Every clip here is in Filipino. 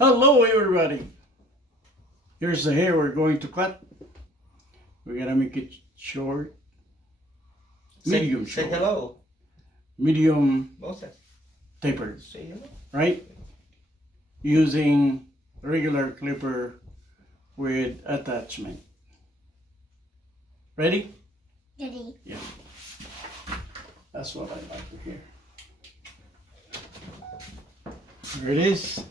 Hello everybody. Here's the hair we're going to cut. We're gonna make it short. Medium Say short. hello. Medium Moses. tapered. Say hello. Right? Using regular clipper with attachment. Ready? Ready. Yeah. That's what I like to hear. Here it is.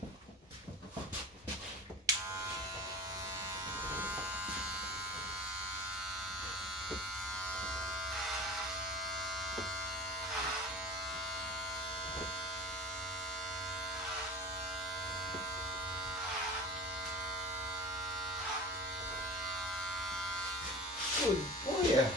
Good boy.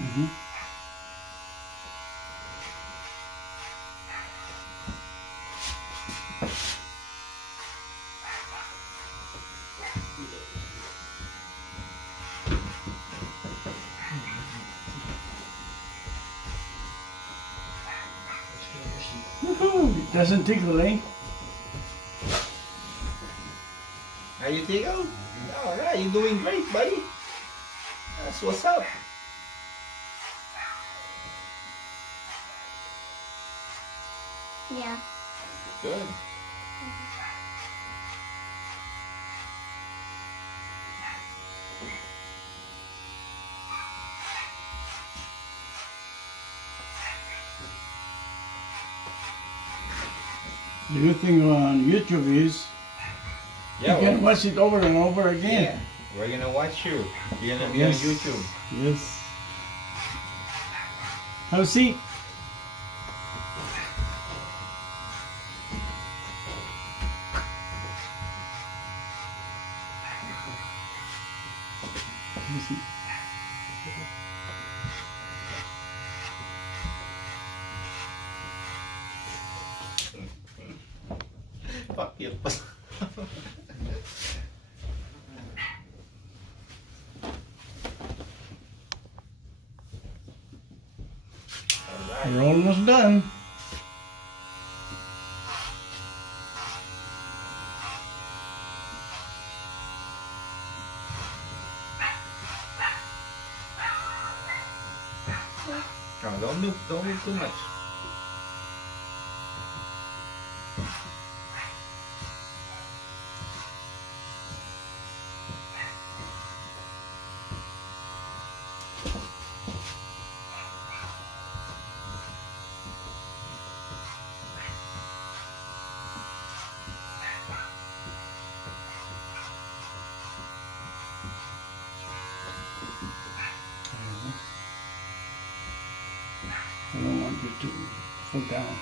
Mm-hmm. Woohoo! It doesn't tickle, eh? Are you tickled? Alright, you're doing great, buddy. That's what's up. Yeah. Good. The good thing on YouTube is Yeah, you can watch it over and over again. yeah. We're gonna watch you. You're gonna be Yes. on YouTube. Yes. Have a seat. Have a seat. Fuck you. Alright. We're almost done. Oh, don't move too much. I don't want you to fall down.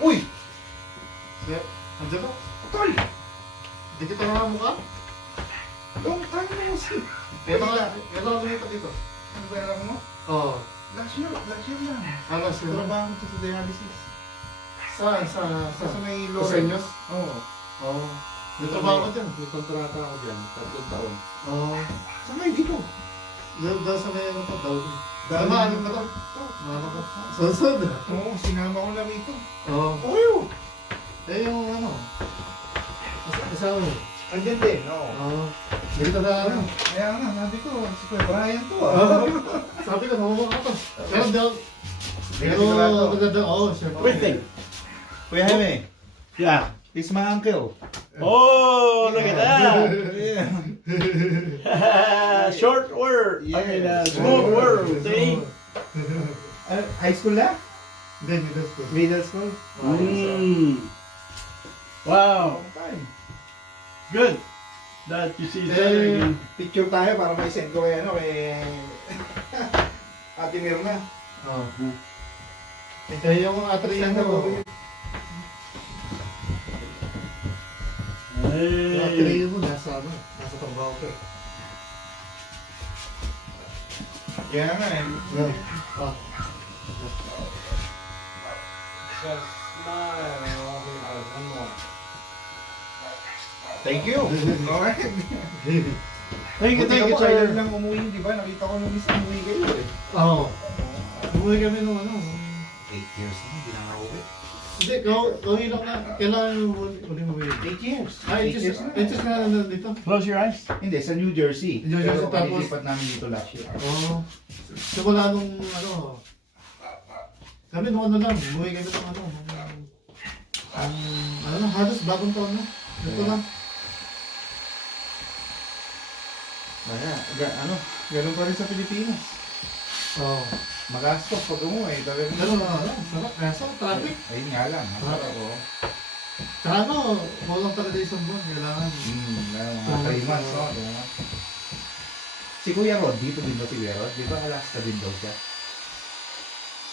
Uy! Andiyan ba? Tol! Di kita nga mukha? Long time no see. Ito nga lumipat dito. Ano ba alam mo? Oo. Last year lang. Ano siya? Trabaho ko sa dialysis. Saan? Sa Sa may Los Loren. Angeles? Oo. Oo. May trabaho ka dyan. May kontrata ako dyan. 3 taon. Oo. Sa may dito. Dahil sa may ano pa daw. Dahil- Sama, ano ba to? Ano ba? Sunsod. Oo, sinama ko lang ito. Oo. Oyo! Eh yung ano? Kasama mo? Andyan din, oo. Oo. Dito sa ano? Kaya nga, sabi ko, si Kuya Brian to Oo. Sabi ko, mamuha ka to. Pero daw. Hindi ka sigurado. Maganda. Oo, syempre. Wait, think. Kuya Jaime, Yeah. he's my uncle. Oh, look at that. Yeah. Short word. I mean, Yes. smooth word. See? High school na? Hindi, middle school. Middle school? Wow. Fine. Good. That you see that Eh, again. Picture tayo para may send ko kay Ate Mirna. Oo. Eh, yung atriya mo. Yung Hey. atriya mo, nasa trabaho ko. Kaya nga eh. Ah. Thank you. Alright. Thank you, Buti ka pa, sir. kailan lang umuwi, di ba? Nakita ko nung isang umuwi kayo eh. Oo. Umuwi kami nung ano. 8 years na, hindi na nakauwi. Hindi, kawin lang na. Kailangan yung umuwi. 8 years. Ay, just na nandito. Close your eyes. Hindi, sa New Jersey. New Jersey, Pero tapos- palilipat namin dito last year. Oo. Simula nung ano. Kami nung ano lang, umuwi kami nung ano. Ano na, halos bagong taon na. Ito lang. Ganun pa rin sa Pilipinas. Oo. Magastos pag umuwi. Talagang Pero ano, sarap. Kaso, traffic. Ayun nga lang. Masarap ako. Saka ano, walang talaga isang buwan. Kailangan. Mga 3 months, no? Diba? Si Kuya Rod, dito din ba si Kuya Rod? Di ba Alaska din daw siya?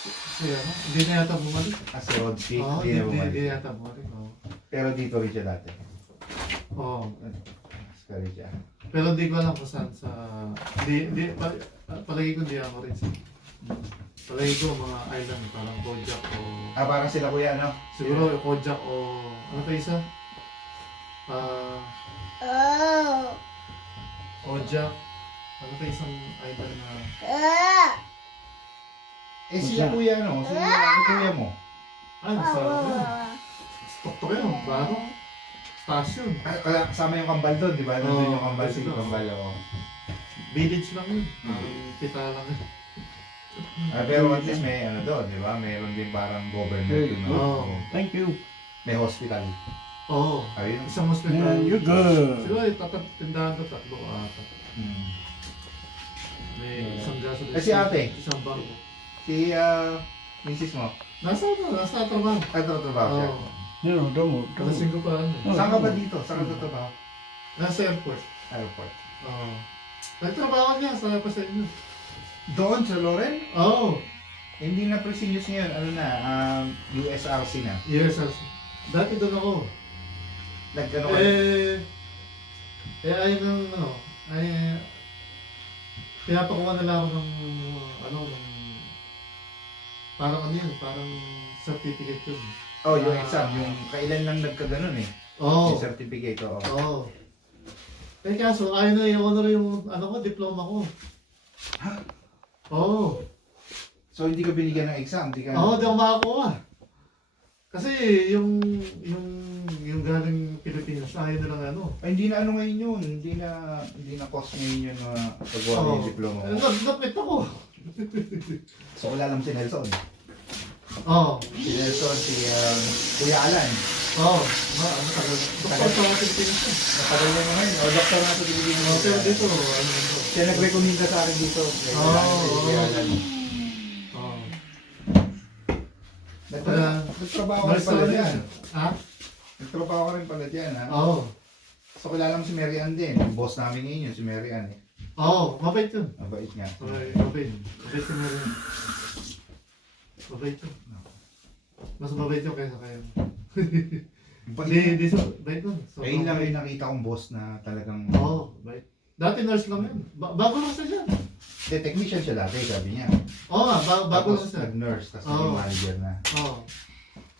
Kasi ano, hindi na yata bumalik. Si Rod Street, Oo, hindi na hindi bumalik. yata bumalik. Oo. Pero dito rin siya dati. Oo. Alaska rin siya. Pero hindi ko alam kung saan sa... Palagi ko hindi ako rin sa... Palagi ko mga island, parang Kojak o... Parang sila Kuya, ano? Siguro yung Kojak o... Ano pa isa? Kojak. Ano pa isang island na... Sila Kuya, ano? Sila Kuya mo? Ano sa... Tok-tok yun, bago. Station. Kasama yung kambal doon, di ba? Nandun yung kambal, kasi yung kambal, oo. Village lang yun. Kita lang yun. Pero at least may ano doon, di ba? Mayroon din parang government Very yun, good. no? Oo. Thank you. May hospital. Oo. Ayun. Isang hospital. Yeah, you're good. Siguro tindahan ko tatlo ata. Hmm. May isang gaso. Si ate? Isang bangko. Si, misis mo? Nasa trabaho. Trabaho siya. Oo. No, don't move. Don't Lasing move. ko pa ano. Saan ka ba dito? Saan ka trabaho? Nasa airport. Airport. Oo. Nagtrabaho niya sa Pasenyo. Doon sa Loren? Oo. Hindi na Presidios ngayon. Ano na? USRC na. Yes, dati doon ako. Nag-ano ka? Ayun ng ano, pinapakuha nila ako ng parang ano yun, parang certificate yun. Oh, yung exam. Yung kailan lang nagkaganon eh. Oo. Yung certificate, oo. Oo. Eh kaso, ayaw na yung honor yung ano ko, diploma ko. Ha? Oo. So hindi ka binigyan ng exam? Hindi ka... Oo, di ako makakuha. Kasi yung galing Pilipinas, ayaw na lang ano. Ay, hindi na ano ngayon yun. Hindi na cost ngayon yun na paggawa mo yung diploma mo. Napit ako. So wala lang si Nelson. Oo. Si Nelson, si Kuya Alan. Oo. Ano tagal? Doktor sa Pilipinas yun. Matagal na naman yun. O, doktor na sa Pilipinas. Oo, pero dito, ano ito. Siya nag-recommend ka sa akin dito. Si Kuya Alan. Oo. Nagtrabaho ka rin pala dyan. Ha? Nagtrabaho ka rin pala dyan, ha? Oo. So kilala mo si Mary Ann din. Yung boss namin ngayon yun, si Mary Ann eh. Oo, mabait yun. Mabait nga. Mabait. Mabait yun na rin. Mabait yun. Mas mabait yun kaysa kayo. Hindi, mabait yun. Ayun lang yung nakita kong boss na talagang... Oo, mabait. Dati nurse lang yun. Bago lang siya dyan. Technician siya dati, sabi niya. Oo nga, bago lang Tapos siya. nag-nurse, tapos Oo. naging manager na. Oo.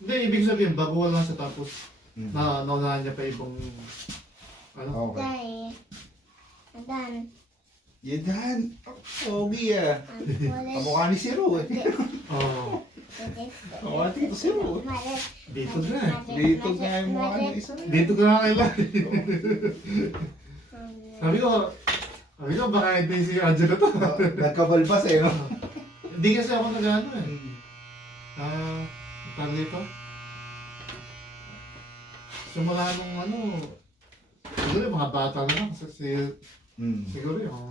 Hindi, ibig sabihin, bago lang siya tapos Mm. naunahan niya pa ibang ano. Okay. Dan. Yan. Pogi ah. Kamukha ni Siro eh. Oo. Kamukha ni Siro. Dito na. Dito nga yung mukha ng isa na yun. Dito ka na kailan. Sabi ko, baka hindi si Angela to. Nagkabalbas eh, no? Hindi kasi ako nag-ano eh. Paano dito? simula nung ano, siguro yung mga bata na lang, siguro yung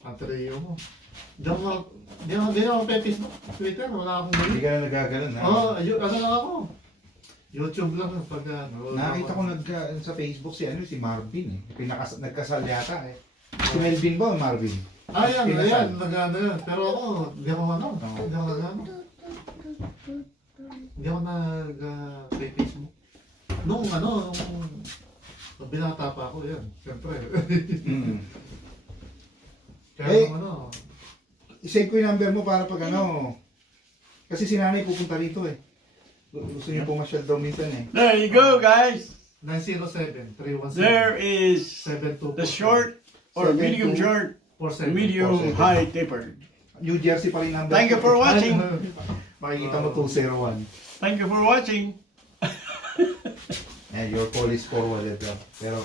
Antreo mo. Di ako pa Facebook, Twitter, wala akong Hindi gano'n. ka na nagagalan ha? Oo, ano lang ako. YouTube lang pag ano. Nakita ko sa Facebook si Marvin eh. Nagkasal yata eh. Si Melvin ba o Marvin? Ayan, Pinasal. nag-ano yan. Pero ako, hindi ako ano. Hindi ako nag-ano. Hindi ako nag-Facebook. Nung binata pa ako yan. Siyempre. Kaya Eh, nung ano. I-save ko yung number mo para pag ano. Kasi si nanay pupunta rito eh. Gusto niyo pumasyal daw minsan eh. There you go, guys. 907-317. There is 72. the short or 72. medium short, 47. medium 47. high tapered. New Jersey pa rin number. Thank you for watching. Makikita mo 201. Thank you for watching. Eh, your call is forwarded. Pero